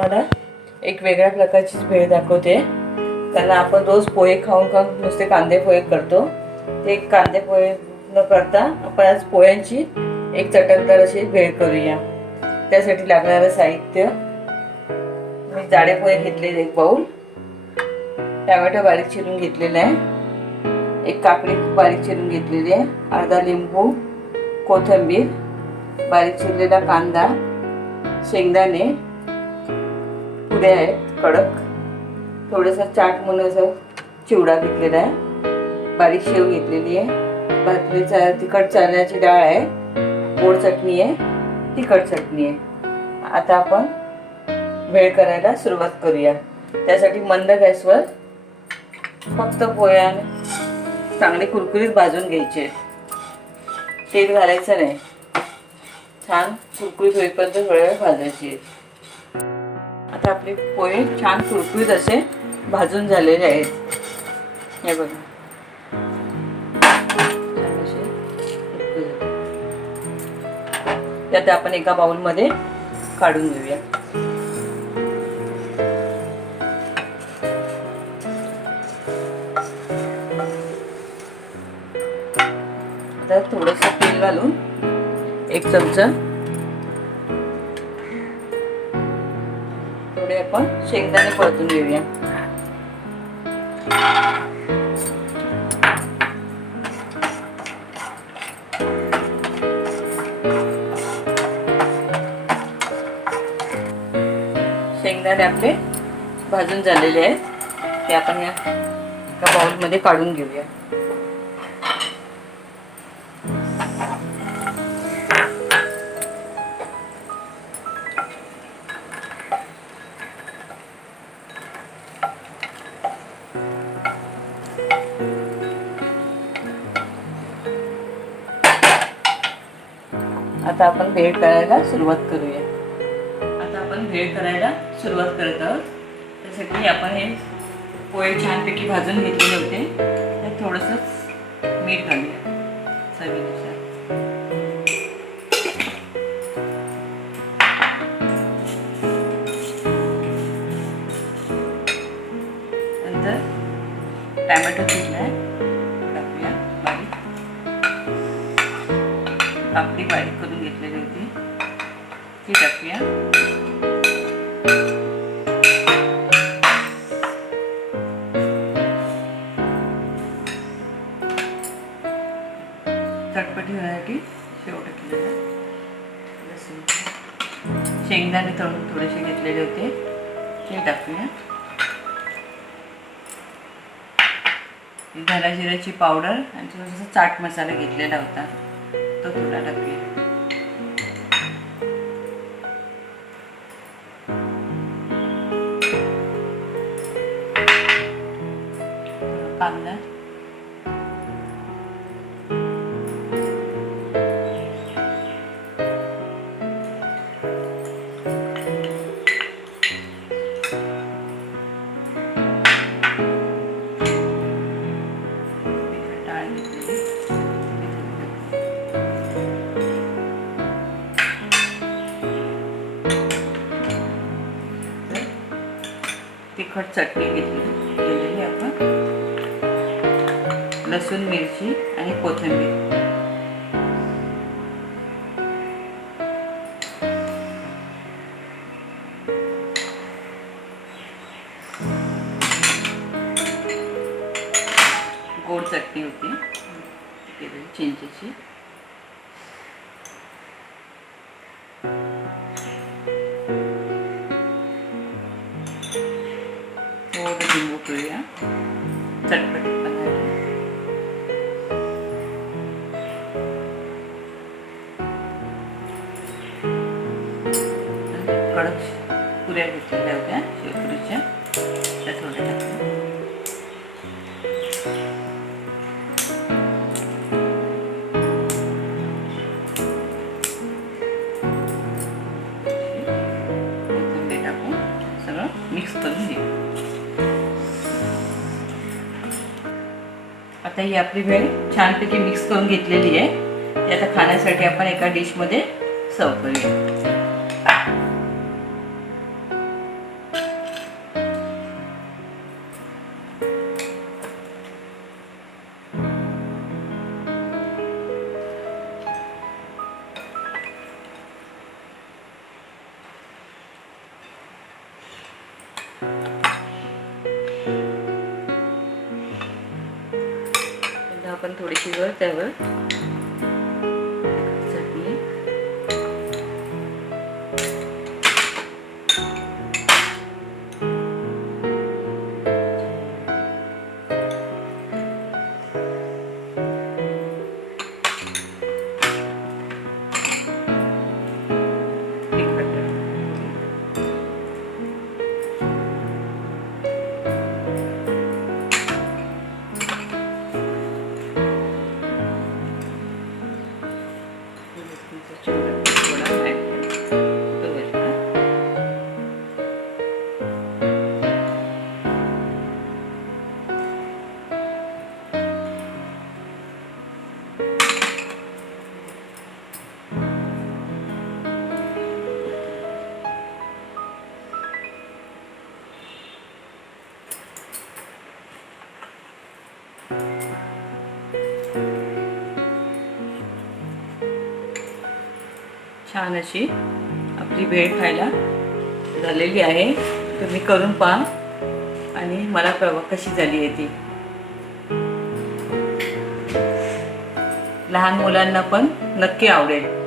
मला एक वेगळ्या प्रकारचीच भेळ दाखवते. कारण आपण रोज पोहे खाऊन खाऊन नुसते कांदे पोहे करतो. ते कांदे पोहे न करता आपण आज पोह्यांची एक चटकदार अशी भेळ करूया. त्यासाठी लागणारं साहित्य: मी जाडे पोहे घेतलेले 1 बाउल, टोमॅटो बारीक चिरून घेतलेला आहे, 1 काकडी बारीक चिरून घेतलेली आहे, अर्धा लिंबू, कोथिंबीर, बारीक चिरलेला कांदा, शेंगदाणे पुढे आहेत कडक, थोडंसं चाट म्हणून असं चिवडा घेतलेला आहे, बारीक शेव घेतलेली आहे, भाजलेली तिखट चण्याची डाळ आहे, गोड चटणी आहे, तिखट चटणी आहे. आता आपण भेळ करायला सुरुवात करूया. त्यासाठी मंद गॅसवर फक्त पोहे चांगले कुरकुरीत भाजून घ्यायचे. तेल घालायचं नाही, छान कुरकुरीत होईपर्यंत थोड्या वेळ भाजायची. आता आपले पोहे छान कुरकुरीत असे भाजून झालेले आहेत. हे बघा, त्यात आपण एका बाउलमध्ये काढून घेऊया. आता थोडंसं तेल घालून 1 चमचा थोडे आपण शेंगदाणे परतून घेऊया. शेंगदाणे आपले भाजून झालेले आहेत, ते आपण या एका बाउलमध्ये काढून घेऊया. आता आपण भेळ करायला सुरुवात करूया. भेळ करायला सुरुवात करत आहोत. त्यासाठी आपण हे पोहे छानपैकी भाजून घेतलेले होते, त्यात थोडंसं मीठ घालूया चवीनुसार. नंतर टोमॅटो चिरलाय टाकूया बारीक, काकडी बारीक करून घेतलेली होती ती टाकूया. चटपटी होण्यासाठी शेव टाकलेला, लसूण, शेंगदाणे तळून थोडेसे घेतलेले होते ते टाकूया. धना जिऱ्याची पावडर आणि थोडासा चाट मसाला घेतलेला होता तो थोडा टाकूया. कांदा, तिखट चटणी घेतलेली आपण, लसूण, मिरची आणि कोथिंबीर. गोड चटणी होती चिंचेची. लिंबू पिळूया चटपटीत. कडक पुऱ्या घेतलेल्या होत्या शेवपुरीच्या, त्या थोड्या टाकल्या. कोथिंबीर टाकून सगळं मिक्स करून घेऊ. आता ही आपली भेळ छानपैकी मिक्स करून घेतलेली आहे. ती आता खाण्यासाठी आपण एका डिशमध्ये सर्व करूया. आपण थोडीशी वर त्यावर चटणी, छान अशी आपली भेळ खायला झालेली आहे. तुम्ही करून पहा आणि मला कळवा कशी झाली आहे ती. लहान मुलांना पण नक्की आवडेल.